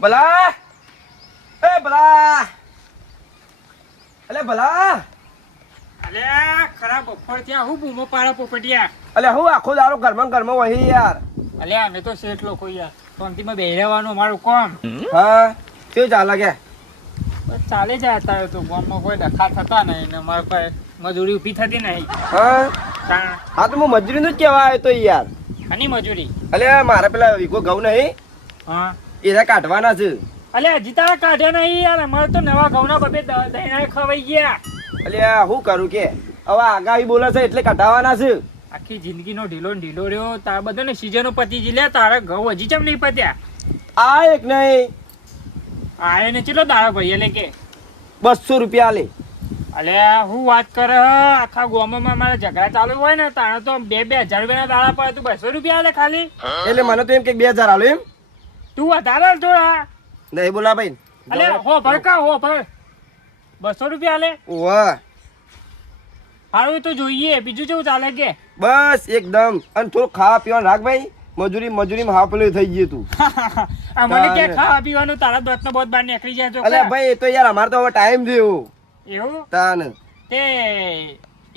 ભલા એ ભલા અલે ભલા અલે ખરાબ બફોર ત્યાં હું બૂમો પાડો પોપટિયા. અલે હું આખો દાડો ઘરમાં વહી યાર. અલે અમે તો શેઠ લોકો યાર શાંતિમાં બેહી રહેવાનું અમારું કામ. હા કેવું ચાલે કે બસ ચાલે જાય અત્યારે તો ગામમાં કોઈ ડખા થતા નહીં ને અમારે કોઈ મજૂરી ઊભી થતી નહીં. હા તાણ હા તો હું મજૂરીનું જ કહેવા આવ્યો તો યાર. આની મજૂરી? અલે મારે પેલા વીઘો ઘઉં નહીં હા એના કાઢવાના છે. અલે હજી તારા કાઢ્યા નહીં યાર. અમારે તો નવા ઘઉંના બબે દહીણા ખવાઈ ગયા. અલે શું કરું કે હવે આગાહી બોલે છે એટલે કાઢવાના છે. આખી જિંદગીનો ઢીલો ને ઢીલો રહ્યો તારા બધાને સીઝનો પતી જી લે. તારા ઘઉં હજી ચમ નહીં પત્યા? આ એક નહીં આ એને ચેટલો દાડો ભાઈ એટલે કે 200 રૂપિયા લે. અલે હું વાત કરે આખા ગામમાં મારા ઝઘડા ચાલુ હોય ને તાણે તો 2,000 રૂપિયાના દાડા પડે તું 200 રૂપિયા લે ખાલી. એટલે મને તો એમ કે 2000 આલો એમ. તું વધારે થોડા નહીં બોલા ભાઈ. અલે હો ભડકા હો ભડ 200 રૂપિયા લે. વાહ સારું તો જોઈએ બીજું કેવું ચાલે કે? બસ એકદમ. અને થોડું ખાવા પીવાનું રાખ ભાઈ. મજૂરીમાં હાફલું થઈ ગયું તું. આ મને કે ખાવા પીવાનું તારા દોસ્તનો બહુ બહાર નીકળી જાય તો અલે ભાઈ એ તો યાર અમારે તો હવે ટાઈમ થયો. એવું તાન તે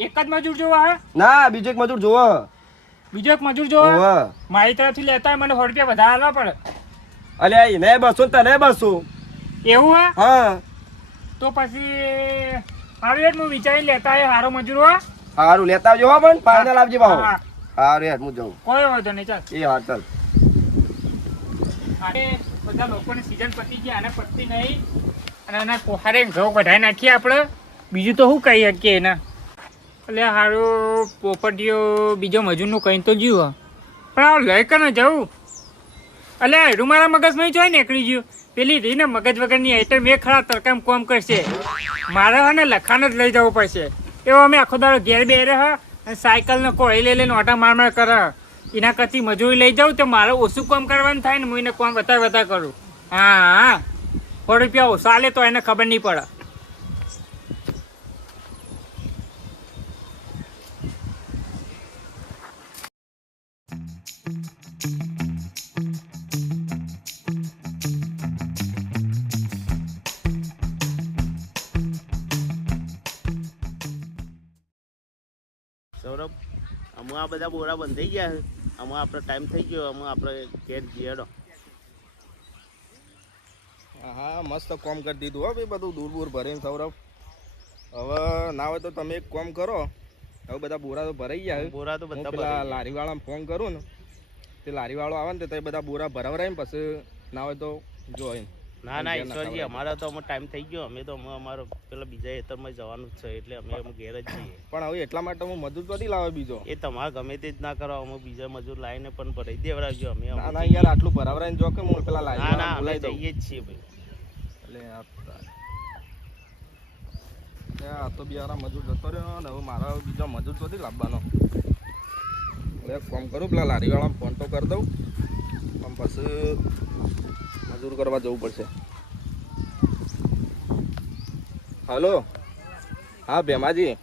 એક જ મજૂર જોવા હે? ના બીજો એક મજૂર જોવો. બીજો એક મજૂર જોવા? ઓવા મારી તરફથી લેતા હોય મને 100 રૂપિયા વધારે આલવા પડે. અલે એને 200 તને 200. એવું હે? હા તો પછી સારું યાર હું વિચારી લેતા હોય સારો મજૂર હો. સારું લેતા આવજો હો પણ ફાઇનલ આપજે ભાવ. હા. સારું યાર હું જાઉં. કોઈ વાંધો નહીં ચાલ. એ હા ચાલ. અને બધા લોકોની સીઝન પતી ગયા અને પતી નહીં અને એના કોહારે ઘઉં કઢાઈ નાખીએ આપણે. બીજું તો શું કહી શકીએ એના. એટલે સારું પોપટીઓ બીજો મજૂરનું કંઈ તો જીવ પણ આ લઈ કે જવું. એટલે એનું મારા મગજમાં જોઈ નીકળી ગયું. પેલી રીને મગજ વગરની આઈટમ એ ખરા તરકામ કોમ કરશે. મારે હે ને લખાણ જ લઈ જવું પડશે. એવો અમે આખો દાડો ઘેર બેરે હ અને સાયકલને કોઈ લઈને ઓટા માર કરે. એના કરતી મજૂરી લઈ જાઉં તો મારે ઓછું કામ કરવાનું થાય ને હું એને કામ વધારે કરું. હા 100 રૂપિયા ઓછા લે તો એને ખબર નહીં પડે. સૌરભ અમે આ બધા બોરા બંધ થઈ ગયા છે. અમે આપણો ટાઈમ થઈ ગયો. અમે આપણે ઘેર જીએડો. હા મસ્ત કોમ કરી દીધું હો ભાઈ બધું દૂર ભરીને સૌરભ. હવે ના હોય તો તમે એક કોમ કરો. હવે બધા બોરા તો ભરાઈ ગયા. બોરા તો બધા પેલા લારીવાળાને ફોન કરું ને તે લારીવાળો આવે ને તો બધા બોરા ભરાવરાય ને પછી ના હોય તો જો એમ. ના ઈશ્વરજી અમારા તો ટાઈમ થઈ ગયો. અમે તો અમારો પેલા બીજા ખેતરમાં જવાનું જ છે એટલે અમે ઘેર જ છીએ. પણ હવે એટલા માટે હું મજૂર નથી લાવે બીજો. એ તમારે ગમે તે જ ના કરો. અમે બીજા મજૂર લાવીને પણ ભરાઈ દેવડાવજો. અમે ના યાર આટલું ભરાવરાઈને જો કે હું પેલા ના અમે લારી જઈએ જ છીએ ભાઈ. એટલે આ તો બિયારા મજૂર જતો રહ્યો ને હવે મારા બીજો મજૂર તો નથી લાવવાનો. હવે કોમ કરું પેલા લારીવાળા ફોન તો કરી દઉં પણ પછી મજૂર કરવા જવું પડશે. હલો હા ભેમાજી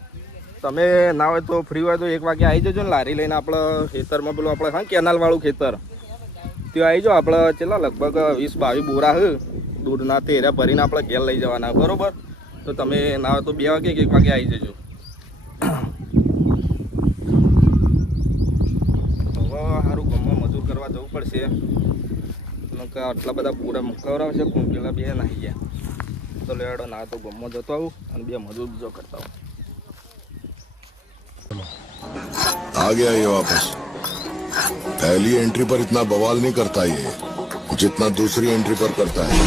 તમે ના હોય તો ફ્રી હોય તો 1 વાગે આવી જજો ને લારી લઈને. આપણે ખેતરમાં પેલું આપણે હા કેનાલ વાળું ખેતર ત્યાં આવી જાઓ. આપણે કેટલા લગભગ 20-22 બોરા છે દૂધના તે એરા ભરીને આપણે ઘેર લઈ જવાના બરોબર. તો તમે ના હોય તો 2 વાગે કે 1 વાગે આવી જજો. હવે સારું ગામમાં મજૂર કરવા જવું પડશે. આટલા બધા પૂરા મુકાવરાવશે પણ પેલા 2 નાહી ગયા. તો લેડો ના તો ગામમાં જતો આવું અને 2 મજૂર બીજો કરતા આવું. आ गया ये वापस। पहली एंट्री पर इतना बवाल नहीं करता ये जितना दूसरी एंट्री पर करता है।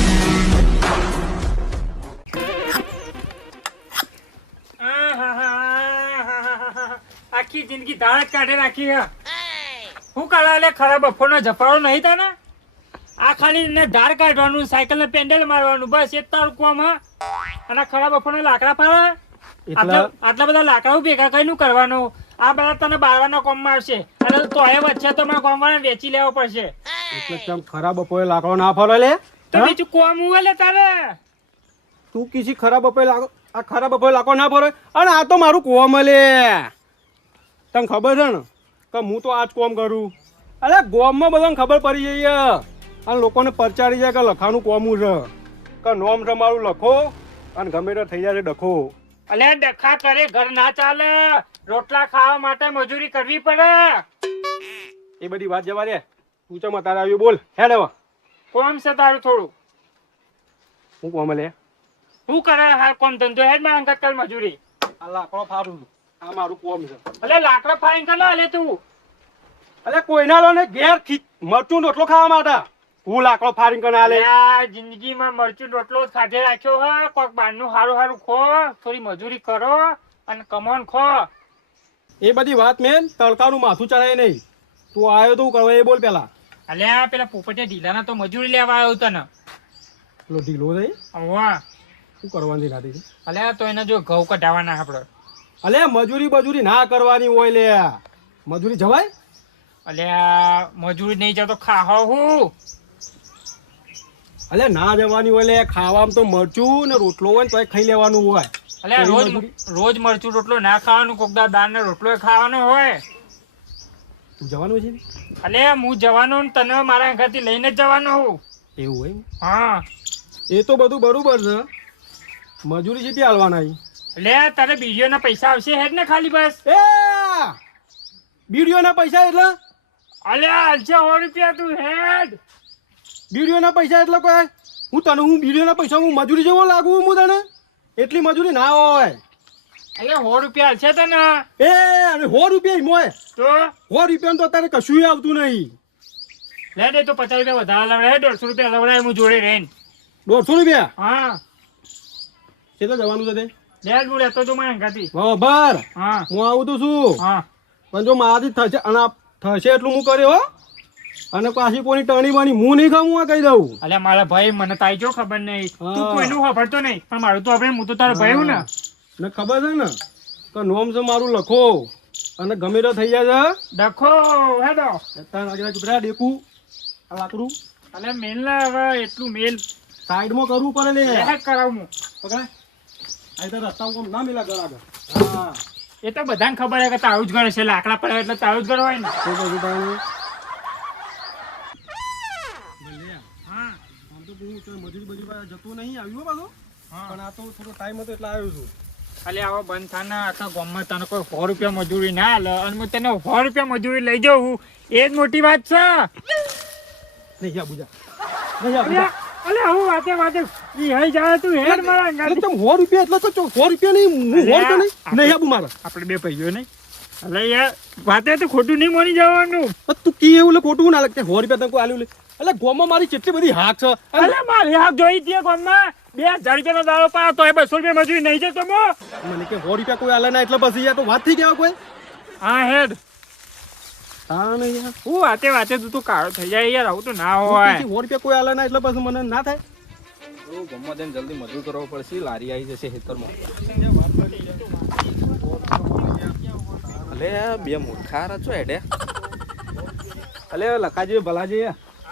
આખી જિંદગી ધાર કાઢે રાખી હે. હું કાલા લે ખરાબ બફોરનો જફાળો નહીં તા ને. આ ખાલી ને ધાર કાઢવાનું સાયકલ ને પેન્ડલ મારવાનું બસ એ તારું કામ હા. અને ખરાબ બફોરનો લાકડા પાડે. આટલા બધા લાકડાઓ ભેગા કઈ કરવાનું. આ બધા તને બારવાના કામમાં આવશે અને તો એ વચ્ચે તો મારા કામવાળા વેચી લેવો પડશે. એટલે કેમ ખરાબ બપોરે લાકડો ના ફરો લે તો બીજું કોમ હોય લે તારે. તું કીધી ખરાબ બપોરે લાકડો આ ખરાબ બપોરે લાકડો ના ફરો. અને આ તો મારું કોમ લે તને ખબર છે ને કે હું તો આજ કોમ કરું. અરે ગોમમાં બધાને ખબર પડી જઈએ અને લોકોને પરચાડી જાય કે લખાનું કોમું છે કે નોમ છે મારું લખો અને ગમે તે થઈ જાય ડખો. અલ્યા ડખા કરે ઘર ના ચાલે, રોટલા ખાવા માટે મજૂરી કરવી પડે. એ બધી વાત જવા દે, તું ચમ તારે આવ્યું બોલ હેડ હવે. કોમ છે તારું થોડું? હું કોમ લે શું કરે હાલ કોમ ધંધો હેડ માં અંગત કર મજૂરી. આ લાકડો ફાડું છું, આ મારું કોમ છે. અલે લાકડા ફાઈન કર લે તું. અલે કોઈના લો ને ઘેર મરચું રોટલો ખાવા માટે હું લાકડો ફાડીને કને આલે. અલ્યા જિંદગીમાં મરચું રોટલો જ ખાધે રાખ્યો હે. કોક બહારનું હારું હારું ખો, થોડી મજૂરી કરો અને કમોન ખો. એ બધી વાત મેન તડકાનું માથું ચડાય નહીં. તું આવ્યો તો કરવા એ બોલ પેલા. અલ્યા પેલા પોપટિયા ઢીલાના તો મજૂરી લેવા આવ્યો તને. પેલો ઢીલો થઈ વાહ. શું કરવાની રાતે છે? અલ્યા તો એના જો ઘઉં કઢાવાના આપડે. અલે મજૂરી ના કરવાની હોય લે. મજૂરી જવાય? અલ્યા મજૂરી નહીં જતો ખાહો હું. અલે ના જવાની હોય લે. ખાવામાં તો મરચું ને રોટલો હોય ને તો ખાઈ લેવાનું હોય. અલ્યા રોજ રોજ મરચું રોટલો ના ખાવાનું, કોકદા દાળ ને રોટલો ખાવાનો હોય. તું જવાનું છે? અલ્યા હું જવાનો ને તને મારા ઘરથી લઈને જ જવાનો હું. એવું હોય? હા એ તો બધું બરોબર છે. મજૂરી જેટલી હાલવાના? લે તારે બીડીઓના પૈસા આવશે હેડ ને ખાલી બસ. એ બીડીઓના પૈસા એટલે? અલ્યા હાલશે 100 રૂપિયા તું હેડ. બીડીઓના પૈસા એટલે કોઈ હું બીડીઓના પૈસા હું મજૂરી જેવો લાગુ હું તને? એટલી મજૂરી ના હોય. અલ્યા 100 રૂપિયા હાલશે તને. એ અને 100 રૂપિયા મોય તો 100 રૂપિયા તો અત્યારે કશું આવતું નહીં. લે દે તો 50 રૂપિયા વધારે લવડાય, 150 રૂપિયા લવડાય હું જોડે રહીને. 150 રૂપિયા? હા કેટલા જવાનું છે તે? લે તું રહેતો તો મારા ઘરથી. બરાબર. હા હું આવું તો છું, હા પણ જો મારાથી થશે અને થશે એટલું હું કર્યો અને પાછી કોની ટણી બની હું નહીં ખાવું આ કહી દઉં. અલ્યા મારા ભાઈ મને તારી જો ખબર નહીં, તું હા. કોઈનું વાપરતો નહીં, પણ મારું તો આપણે હું તો તારો ભાઈ હું ને. ને ખબર છે ને કે નોમ છે મારું લખો અને ગમે તો થઈ જાય છે. ડખો હેડો. અત્યારે આગળ કુતરા ડેકું આ લાકડું અલ્યા મેલ ના હવે એટલું મેલ સાઈડમાં કરવું પડે ને. હેડ કરાવું હું. પકડાય આ તો રસ્તા ઉપર ના મિલા ઘર આગળ. હા એ તો બધાને ખબર છે કે તારું જ ઘર છે, લાકડા પડે એટલે તારું જ ઘર હોય ને. તો પછી તારે હા આમ તો હું મજૂરી બજૂરી પાસે જતો નહીં આવ્યો પાછો, હા. પણ આ તો થોડો ટાઈમ હતો એટલે આવ્યો છું. અલ્યા આવો બંધ થાય ને આખા ગામમાં તને કોઈ 100 રૂપિયા મજૂરી ના હાલે અને હું તને 100 રૂપિયા મજૂરી લઈ જાઉં એ જ મોટી વાત છે. નહીં આ બુજા નહીં આ બુજા. અલ્યા હું વાતે ઈ જાય તું હેડ મારા એટલે અંગાથી. તમે 100 રૂપિયા એટલે તો 100 રૂપિયા નહીં હું 100 રૂપિયા નહીં આપું મારા. આપણે બે ભાઈઓ નહીં. અલ્યા યાર વાતે તો ખોટું નહીં માની જવાનું. તું કી એવું લે ખોટું ના લાગે 100 રૂપિયા તને કોઈ આલ્યું લે. એટલે ગોમાં મારી કેટલી બધી હાક છે. અલ્યા મારી હાથ જોઈ હતી ગામમાં 2000 રૂપિયાનો દાડો પાડો તો 200 રૂપિયા મજૂરી નહીં જતો મો. મને કે 100 રૂપિયા કોઈ આલે ના એટલે પછી યાર તો વાત થઈ ગયા કોઈ. હા હેડ. હા નહીં યાર હું વાતે તું તો કાળો થઈ જાય યાર, આવું તો ના હોય. 100 રૂપિયા કોઈ આલે ના એટલે પછી મને ના થાય. તો ગમવા દે જલ્દી મજૂર કરવો પડશે, લારી આવી જશે ખેતરમાં. અલે બે મૂર્ખારા છો હેડે. અલે લખાજી ભલાજી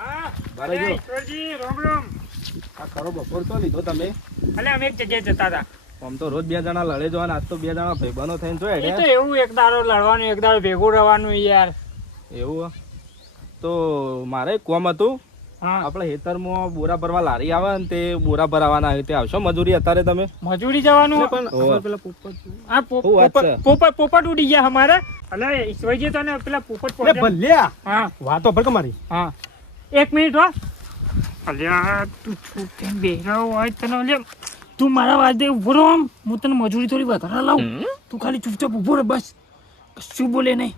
હા બારે જો. ઈશ્વરજી રોમ રોમ. આ ખરો બપોર તો લીધો તમે? અલ્યા અમે એક જગ્યાએ જતા હતા. આમ તો રોજ 2 જણા લડે જવાના, આજ તો 2 જણા ભાઈબંધો થઈને છો એ તો હેડે. એવું એક દાડો લડવાનું, એક દાડો ભેગું રહેવાનું યાર. એવું તો મારે એક કોમ હતું. હા આપણે ખેતરમાં બોરા ભરવા લારી આવે ને તે બોરા ભરાવાના હોય તે આવશો મજૂરી અત્યારે તમે? મજૂરી જવાનું. પણ ઓહો. અમારે પેલા પોપટ આ શું વાત છે? પોપટ ઉડી ગયા અમારે. અલ્યા ઈશ્વરજી તને પેલા પોપટ લે પહોંચ્યા. ભલ્યા હા વાતો પર મારી. હા 1 મિનિટ હો. અલ્યા તું છૂટે બેહરો હોય તને અલ્યા તું મારા વાદે ઉભો રહો આમ. હું તને મજૂરી થોડી વધારે લાવું. તું ખાલી ચૂપચાપ ઉભો રહે બસ, કશું બોલે નહીં.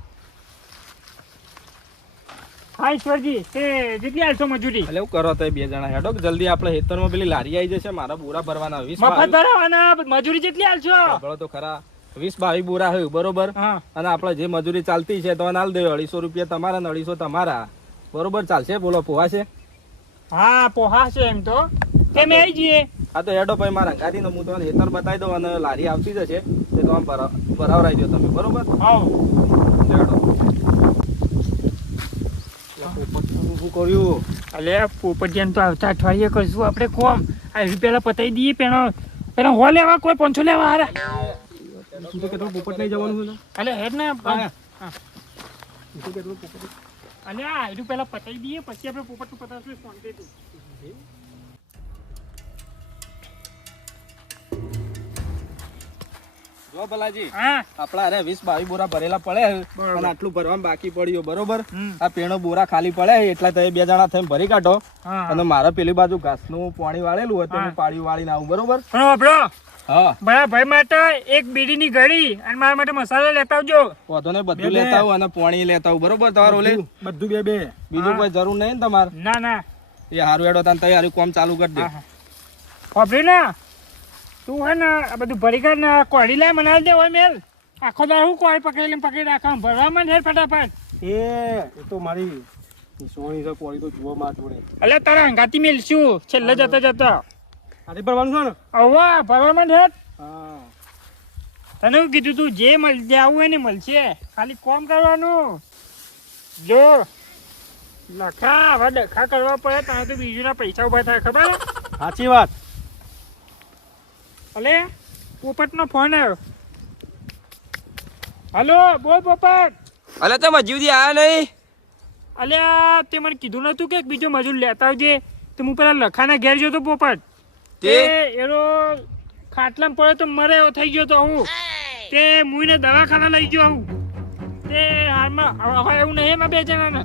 હા ઈશ્વરજી તે કેટલી હાલશો મજૂરી? એટલે એવું કરો તો 2 જણા હેડો કે જલ્દી આપણે ખેતરમાં પેલી લારી આવી જશે, મારા બોરા ભરવાના 20 મફત ભરાવાના. મજૂરી કેટલી હાલશો? સાંભળો તો ખરા, 20-22 બોરા હોય બરોબર. હા અને આપણે જે મજૂરી ચાલતી છે તો હાલ દે 250 રૂપિયા તમારા ને 250 તમારા. બરોબર ચાલશે? બોલો પોવા છે? હા પોહા છે એમ તો. કેમ આવી જઈએ? હા તો હેડો ભાઈ મારા ગાડીને હું તમને ખેતર બતાવી દઉં અને લારી આવતી જશે તે તો આમ ભરાવરાઈ દો તમે બરોબર. હા હેડો. શું કર્યું? અલ્યા પોપટિયાને તો આવતા અઠવાડિયે કરશું આપણે કોમ. આ પેલા પતાવી દઈએ પેલા હો લેવા કોઈ 500 લેવા હારા. તું તો કેટલો પોપટ નહીં જવાનું છે? અલે હેડ ને હા. અને આ એનું પહેલા પતાવી દઈએ પછી આપણે પોપટનું પતાવશું શાંતિથી. જો ભલાજી હા આપડા અરે 20-22 બોરા ભરેલા પડ્યા છે બરોબર. અને આટલું ભરવામાં બાકી પડ્યું બરોબર હમ. આ પેણો બોરા ખાલી પડ્યા છે એટલા તમે 2 જણા થઈને ભરી કાઢો હા અને મારે પેલી બાજુ ઘાસનું પાણી વાળેલું હતું હા. હું પાણી વાળીને આવું બરોબર પણ વાપરો હા મારા ભાઈ માટે એક બીડીની ઘડી અને મારા માટે મસાલો લેતા આવજો. વાંધો નહીં બધું લેતા આવું અને પાણી લેતા આવું બરોબર તમારે ઓલે બધું બે બે બીજું હા. કોઈ જરૂર નહીં ને તમારે ના ના એ હારું હેડો તાન તૈયારી કોમ ચાલુ કરી દે હા, હા. વાપરી ને તું હે ને આ બધું ભરી કર ને કોળી લાય બનાવી દે હોય મેલ આખો દાડો હું કોળી પકડી રાખવા ભરવામાં ઢેર ફટાફટ. એ તો મારી સોની છે કોળી તો જુઓ માં જોડે અલે તારા હંગાતી મેલશું છેલ્લે જતા જતા આથી ભરવાનું છે ને અવા ભરવામાં ઢેર. હા તને હું કીધું તું જે આવું હોય ને મળશે ખાલી કોમ કરવાનું. જો લખા હવે ડખા કરવા પડે તને તો બીજુના પૈસા ઉભા થાય ખબર. સાચી વાત અલે પોપટનો ફોન આવ્યો. હલો બોલ પોપટ. અલે તમે હજી સુધી આયા નહીં? અલ્યા તે મને કીધું નતું કે બીજો મજૂર લેતા આવજે તો હું પેલા લખાના ઘેર ગયો તો પોપટ તે એનો ખાટલામાં પડ્યો તો મરે એવો થઈ ગયો તો હું તે મુઈને દવાખાના લઈ ગયો હું તે હાલમાં હવે એવું નહીં એમાં 2 જણાને.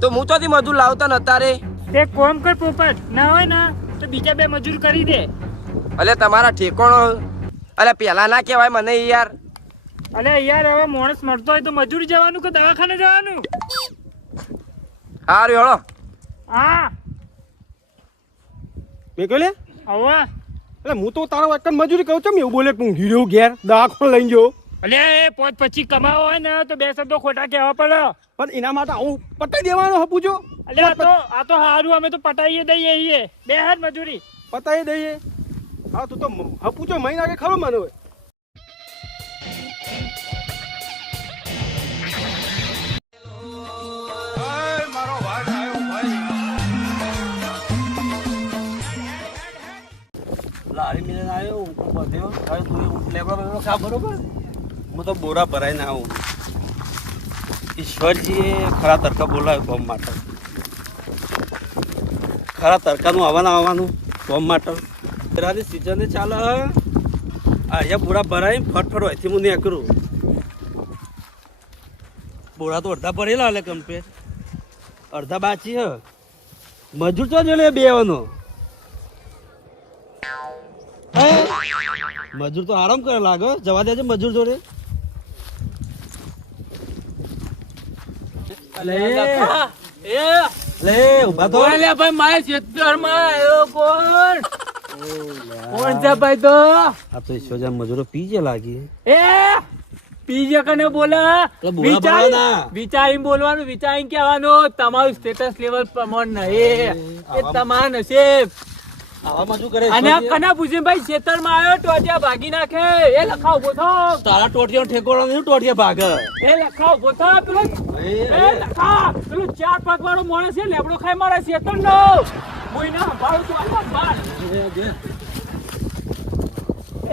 તો હું તોથી મજૂર લાવતા નતા રે. તે કોમ કર પોપટ ના હોય ને તો બીજા 2 મજૂર કરી દે. અલે તમારા ઠેકોણો અલે પેલા ના કહેવાય મને યાર. અલે યાર હવે માણસ મરતો હોય તો મજૂર જવાનું કે દવાખાને જવાનું. હારું હેળો. હા મેં કહ્યું લે હવે એટલે હું તો તારો એક જ મજૂરી કહું છું એવું બોલે કે હું હીરો ઘેર દવાખાને લઈને ગયો અલે પોચ પછી કમાવો હોય ને તો 2 શબ્દો ખોટા કહેવા પડે. પણ એના માટે આવું પતાઈ દેવાનો હપુજો અલે આ તો હારું અમે તો પટાઈએ દઈએ છીએ 2 હાથ મજૂરી. પતાઈ દઈએ હા તું તો હપુજો મહિના કે ખરો મને હોય લારી મિલન આવ્યો હું બધ્યો હવે તું ઊંટ લેવા ખા બરોબર હું તો બોરા ભરાઈને આવું ઈશ્વરજીએ ખરા તડકા બોલાવ્યો કોમ માટે ખરા તડકાનું આવવાનું કોમ માટે રાની સિઝને ચાલે અહીંયા બોરા ભરાઈ ફટફટ હોયથી હું નહીં કરું બોરા તો અડધા ભરેલા હાલે કમ્પેર અડધા બાકી હ મજૂર તો જ લે બેવાનો મજૂર તો આરામ કરે લાગે જવા દેજે મજૂર જોડે લે ઉભા તો ભાઈ મારા ખેતરમાં આવ્યો કોણ? કોણ છે ભાઈ તો? આ તો ઈશ્વરજા મજૂરો પીજે લાગી એ પીજે કને બોલા? એટલે બોલા ભરવાના. વિચારીને બોલવાનું, વિચારીને કહેવાનું. તમારું સ્ટેટસ લેવલ પ્રમાણ નહીં એ તમારા નસીબ. આવા મજૂર કરે અને ઈશ્વરજી. કના પૂછીને ભાઈ ખેતરમાં આવ્યો ટોટિયા ભાગી નાખે. એ લખાવ ઉભો થાવ. તારા ટોટિયા ઠેકોડો નહીં ટોટિયા ભાગ એ લખાવ ઉભો થાવ. પેલો એ લખા પેલો 4 પગ વાળો માણસ છે લેબડો ખાય મારા ખેતરનો. કોઈ ના સંભાળું છું આ સંભાળ.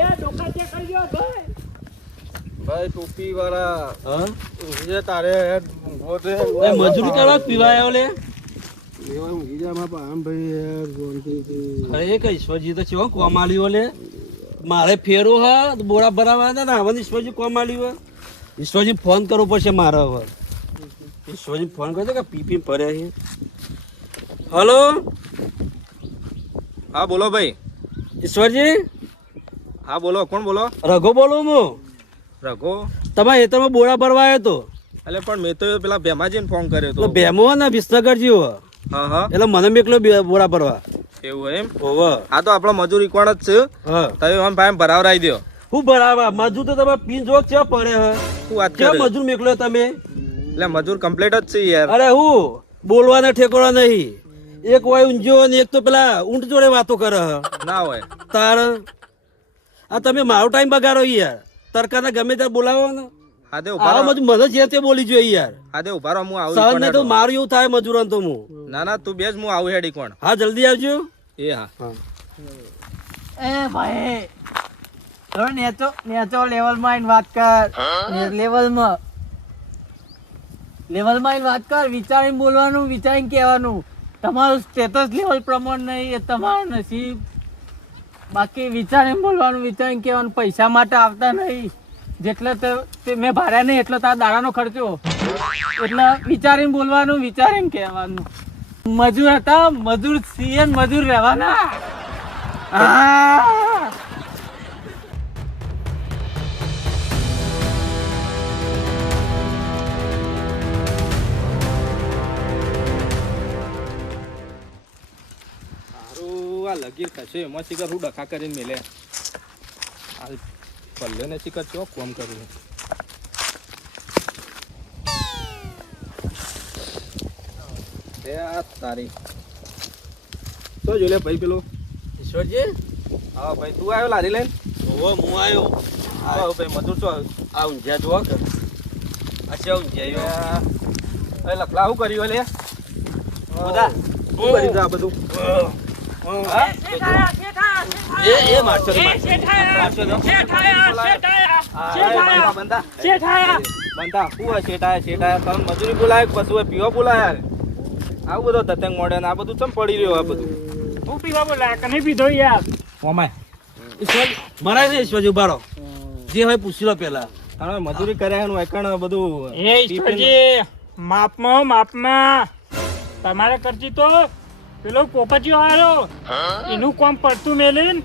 એ ડોકા ચેક કરજો ભાઈ. ભાઈ ટોપી વાળા હા ઊંઘી તારે ઊંઘો દે એ મજૂરી કરવા પીવાય લે ઊંઘી જા મારા આમ ભાઈ યાર જોનથી અરે કઈ ઈશ્વરજી તો ચેવો કોમાલીઓ લે મારે ફેરો હા બોરા ભરાવા હતા ને હવે ઈશ્વરજી કોમાલીઓ ઈશ્વરજી ફોન કરવો પડશે મારે હવે ઈશ્વરજી ફોન કરજો કે પીપી ભરે છે હલો હા બોલો ભાઈ ઈશ્વરજી હા બોલો કોણ બોલો રઘો બોલું હું રઘો તમારા ખેતરમાં બોરા ભરવા આવ્યો તો એટલે પણ મેં તો પેલા ભેમાજીને ફોન કર્યો તો તો ભેમો ને વિસનગરજી હો હા હા એટલે મને મેકલો બોરા ભરવા એવું એમ હોવ આ તો આપણો મજૂરી કોણ જ છે હા તમે આમ ભાઈ ભરાવરાઈ દો હું ભરાવા મજૂર તો તમે પીન જોક છે પડે હે શું વાત કેમ કરે મજૂર મેકલો તમે એટલે મજૂર કમ્પ્લીટ જ છે યાર અરે હું બોલવાના ઠેકોડા નહીં એક હોય ઊંઝો ને એક તો પેલા ઊંટ જોડે વાતો કરે હે. ના હોય તાર આ તમે મારો ટાઈમ બગાડો યાર તરકાના ગમે ત્યારે બોલાવો ને હા દે આવા ઉભા મજૂર મને જે તે બોલી જોઈએ યાર હા દે ઉભા રહો, હું આવું સહન કોણ ને તો હેડો. મારું એવું થાય મજૂરન તો હું ના ના તું બેસ હું આવું હેડી કોણ હા જલ્દી આવજો એ હા એ ભાઈ હવે નેચો લેવલમાં આવીને વાત કર લેવલમાં લેવલમાં આવીને વાત કર, વિચારીને બોલવાનું, વિચારીને કહેવાનું. તમારું સ્ટેટસ લેવલ પ્રમાણે નહીં, એ તમારું નસીબ. બાકી વિચારીને બોલવાનું, વિચારીને કહેવાનું. પૈસા માટે આવતા નહીં. જેટલે તે મેં ભાડ્યા નહીં એટલો તારા દાડાનો ખર્ચો. એટલે વિચારીને બોલવાનું, વિચારીને કહેવાનું. મજૂર હતા, મજૂર છીએ, મજૂર રહેવાના. હા. સારું આ લગીર થશે એમાં શિખર હું ડખા કરીને મેલે આ પલ્લે ને શિખર ચો કોમ કર્યું એ આ તારી તો જોઈ લે ભાઈ પેલો ઈશ્વરજી હા ભાઈ તું આવ્યો લારી લઈને ઓવો હું આવ્યો આવો ભાઈ મજૂર છો આ ઊંઝા જોવા કર અચ્છા ઊંઝા એ લખલા શું કર્યું લે બધા શું કર્યું આ બધું હા એ મારશો ને બંધા શું હોય શેઠાયા તને મજૂરી બોલાય પછી હોય પીવા બોલાય આવું બધો ધતંગ મોડે ને આ બધું ચમ પડી રહ્યો આ બધું હું પીવા બોલા કે નહીં પીધો યાર ઓમાય ઈશ્વર મરાય ને ઈશ્વરજી ઉભા રહો જે હોય પૂછી લો પેલા તમે મજૂરી કર્યા એનું એકણ બધું એ ઈશ્વરજી માપમાં તમારે કરજી તો પેલો પોપટીયો હારો એનું કામ પડતું મેલીને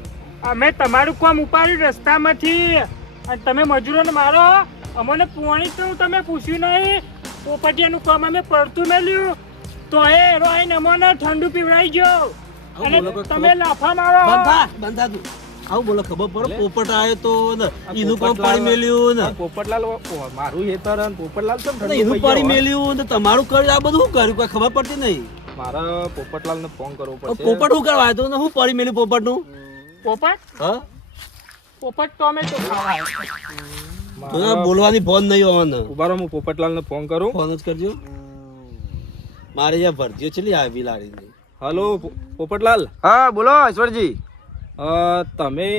અમે તમારું કામ ઉપાડ્યું રસ્તામાંથી અને તમે મજૂરોને મારો અમને પોણી તો તમે પૂછ્યું નહીં પોપટીયાનું કામ અમે પડતું મેલ્યું તો એ રોઈને અમને ઠંડુ પીવડાવી ગયો અને તમે લાફા મારો બંધા તું આવું બોલો ખબર પડે પોપટ આવ્યો તો ને એનું કામ પાડી મેલ્યું ને પોપટલાલ મારું હેતર અને પોપટલાલ કેમ અને એનું પાડી મેલ્યું ને તમારું કર્યું આ બધું શું કર્યું કોઈ ખબર પડતી નહીં મારા પોપટલાલ ને ફોન કરવો પડશે પોપટ શું કરવા આવ્યો તો હું પાડી મેલ્યું પોપટ નું પોપટ હા પોપટ તો અમે તો ખાવા તો બોલવાની ફોન નહીં હોવાનો ઉભારો હું પોપટલાલ ને ફોન કરું ફોન જ કરજો મારે જ્યાં ભરતીઓ ચલી આવી લાડી હલો પોપટલાલ હા બોલો ઈશ્વરજી તમે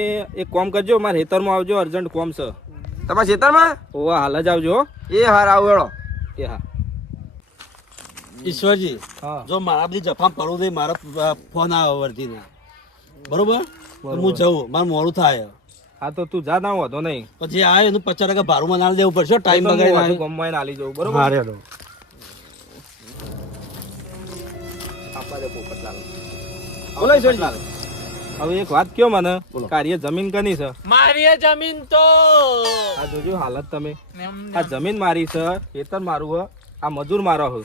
એક કામ કરજો મારા હેતરમાં આવજો અર્જન્ટ કામ છે તમારા ખેતરમાં ઓવા હાલ જ આવજો એ હાર આવેલો એ હા ઈશ્વરજી હા જો મારા બધી જફામ પડવું નહીં મારા ફોન આવે વર્તીના બરોબર હું જવું મારે મોડું થાય હા તો તું જા ના વધો નહીં પછી આ એનું 50% ભાડું મને આલી દેવું પડશે ટાઈમ બગાડી ગમવાઈને આલી જવું બરોબર હા રેડો આપવા દે પોપટલાલ બોલો ઈશ્વરલાલ હવે એક વાત કયો મને કાર્ય જમીન કની છે મારી જમીન તો આ જોજો હાલત તમે આ જમીન મારી છે ખેતર મારું હ આ મજૂર મારો હ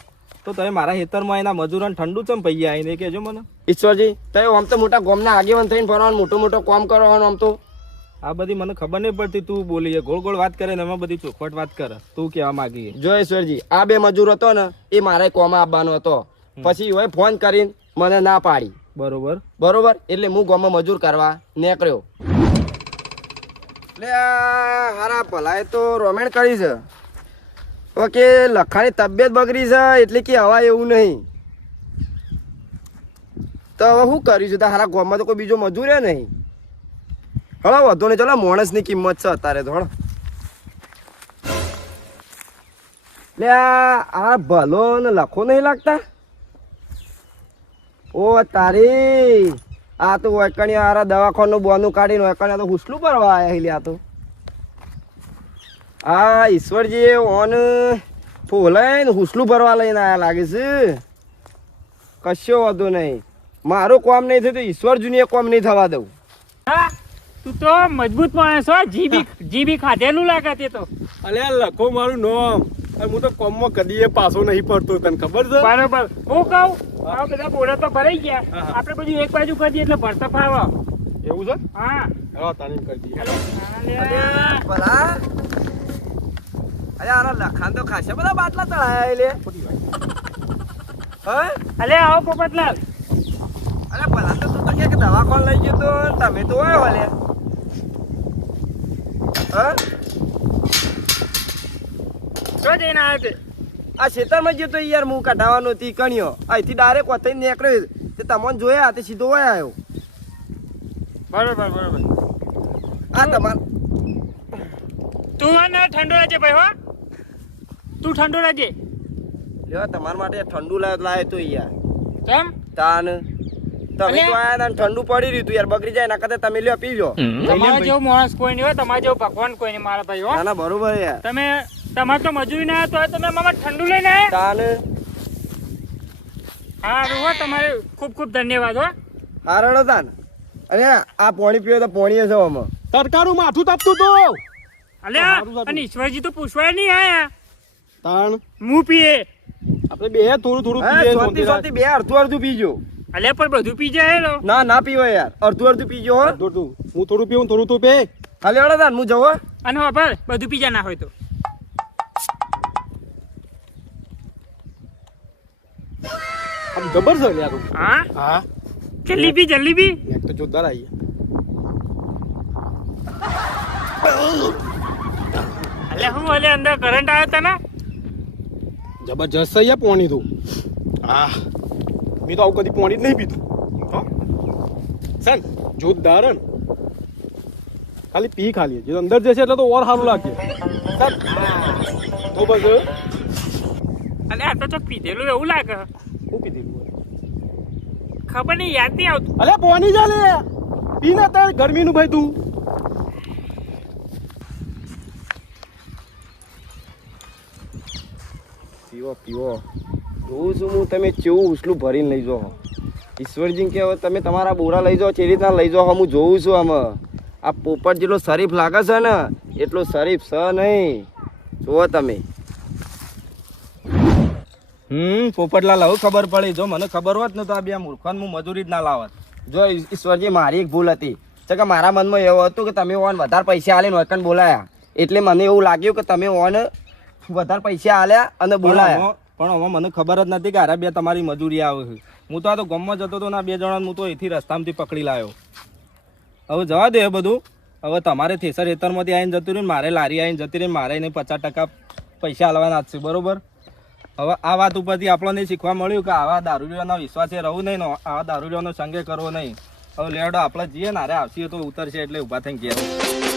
તો તમે મારા ખેતરમાં એના મજૂરોને ઠંડુ ચમ પૈયા આવીને એ કહેજો મને ઈશ્વરજી તમે આમ તો મોટા ગામના આગેવાન થઈને ફરવાનું મોટો કામ કરવાનું આમ તો આ બધી મને ખબર નહીં પડતી તું બોલી ગોળ ગોળ વાત કરે ને એમાં બધી ચોખવટ વાત કરે તું કહેવા માંગી જો ઈશ્વરજી આ બે મજૂર હતો ને એ મારે કોમાં આવવાનો હતો પછી હવે ફોન કરીને મને ના પાડી બરોબર એટલે હું ગામમાં મજૂર કરવા નીકળ્યો એટલે આ હારા ભલાએ તો રોમેણ કરી છે ઓકે લખાની તબિયત બગડી છે એટલે કે હવા એવું નહીં તો હવે શું કરીશું તો હારા ગામમાં તો કોઈ બીજો મજૂર હે નહીં હળો વધુ નહીં ચાલો માણસની કિંમત છે અત્યારે તો હળો એટલે આ ભલો ને લખો નહીં લાગતા ઓ તારી આ તો વૈકણી આરા દવાખાનું બોનું કાઢીને વૈકણી તો હુસલું પરવા આવ્યા લે આ તો આ ઈશ્વરજી ઓન ફોલાઈને હુસલું ભરવા લઈને આવ્યા લાગે છે કશો વાંધો નહીં મારું કામ નહીં થયું તો ઈશ્વરજીનું કામ નહીં થવા દઉં હા તું તો મજબૂત માણસ હો જીબી ખાધેલું લાગે તે તો અલ્યા લખો મારું નામ અને હું તો કોમમાં કદી પાછો નહીં પડતો તને ખબર છે બરોબર હું કહું આ બધા બોરા તો ભરાઈ ગયા આપણે બધું એક બાજુ કરી દઈએ એટલે ભરતા ફાવે એવું છે હા હા તાલીમ કરી દઈએ ભલા અરે આરા લખાણ તો ખાસા બધા બાટલા ચડાયા લે હા અલે આવો પોપટલાલ અરે ભલા તો તું તો કે દવાખાન લઈ ગયો તો તમે તો હોય વાલે હા જો જઈને આવ્યો તે આ ખેતરમાં ગયો તો યાર હું કઢાવવાનો હતી કણ્યો અહીંથી ડાયરેક્ટ વથઈને નીકળ્યો તે તમને જોયા તે સીધો હોય આવ્યો બરોબર આ તમાર તું અને ઠંડો રહેજે ભાઈ હો તું ઠંડો રહેજે લેવા તમારા માટે ઠંડુ લાવ્યો તો યાર કેમ તાન તમે અલ્યા. તો આયા ને ઠંડુ પડી રહ્યું તું યાર બગડી જાય ના કરતા તમે લ્યો પીજો તમારા જેવો માણસ કોઈ નહીં હોય, તમારા જેવો ભગવાન કોઈ નહીં મારા ભાઈ હો. ના ના બરોબર યાર તમે તમારે તો મજૂરી ના તો તમે મામા ઠંડુ લઈને આવ્યા. તાન હારું હો, તમારે ખૂબ ખૂબ ધન્યવાદ હો. હારડો તાન અરે આ પોણી પીવો તો પોણી હશે આમાં તડકાનું માથું તાપતું તો અલ્યા સારું સારું. અને ઈશ્વરજી તો પૂછવાય નહીં આયા તાણ હું પીએ. આપણે બે થોડું થોડું હા પીએ, સોતી શાંતિ સોતી બે અડધું અડધું પીજો અલ્યા પણ બધું પી જાય લો. ના ના પીવો યાર અડધું અડધું પીજો હો રાખ. થોડું હું થોડું પીવું થોડું તું પે. હાલે હળો તાન હું જવો અને હો ભાઈ બધું પી જા ના હોય તો. આમ જબર છે યાર તું. હા હા જલ્દી પી. એક તો જોરદાર આવી અલ્યા હું અલે અંદર કરંટ આવ્યો તને. જબરજસ્ત છે યાર પોણી તું. હા મેં તો આવું કદી પોણી જ નહીં પીધું હો સન જોરદાર હે ને. ખાલી પી ખાલી જે અંદર જશે એટલે તો ઓર સારું લાગે સન તો બસ અલ્યા આ તો ચોક પીધેલું એવું લાગે. હું પીધેલું ખબર નહીં, યાદ નહીં આવતું. અલે પોણી જા લે પી ના તાર ગરમીનું ભાઈ તું. પીવો પીવો જોઉં છું હું તમે કેવું ઉસલું ભરીને લઈ જાઓ ઈશ્વરજી કે હવે તમે તમારા બોરા લઈ જાઓ જે રીતના લઈ જાઓ હું જોઉં છું આમાં આ પોપટ જેટલો શરીફ લાગે છે ને એટલો શરીફ છે નહીં જુઓ તમે પોપટલાલ હવે ખબર પડી. જો મને ખબર હોત ને તો આ બે મૂર્ખાને હું મજૂરી જ ના લાવત. જો ઈશ્વરજી મારી એક ભૂલ હતી કે મારા મનમાં એવું હતું કે તમે ઓન વધારે પૈસા આલીને ઓકન બોલાયા એટલે મને એવું લાગ્યું કે તમે ઓન વધારે પૈસા આલ્યા અને બોલાયા પણ હવે મને ખબર જ નથી કે આરા બે તમારી મજૂરી આવે છે. હું તો આ તો ગામમાં જતો હતો ને આ બે જણાને હું તો અહીંથી રસ્તામાંથી પકડી લાવ્યો. હવે જવા દે એ બધું. હવે તમારે થેસર હેતરમાંથી આવીને જતું રહ્યું, મારે લારી આવીને જતી રહી, મારે એને 50% પૈસા આલવાના જ છે બરોબર. હવે આ વાત ઉપરથી આપણને શીખવા મળ્યું કે આવા દારૂડિયાનો વિશ્વાસે રહવું નહીં ને આવા દારૂડિયાનો સંગે કરવો નહીં. હવે લેડો આપણે જઈએ ને અરે આવશે તો ઉતરશે એટલે ઊભા થઈને ગયા.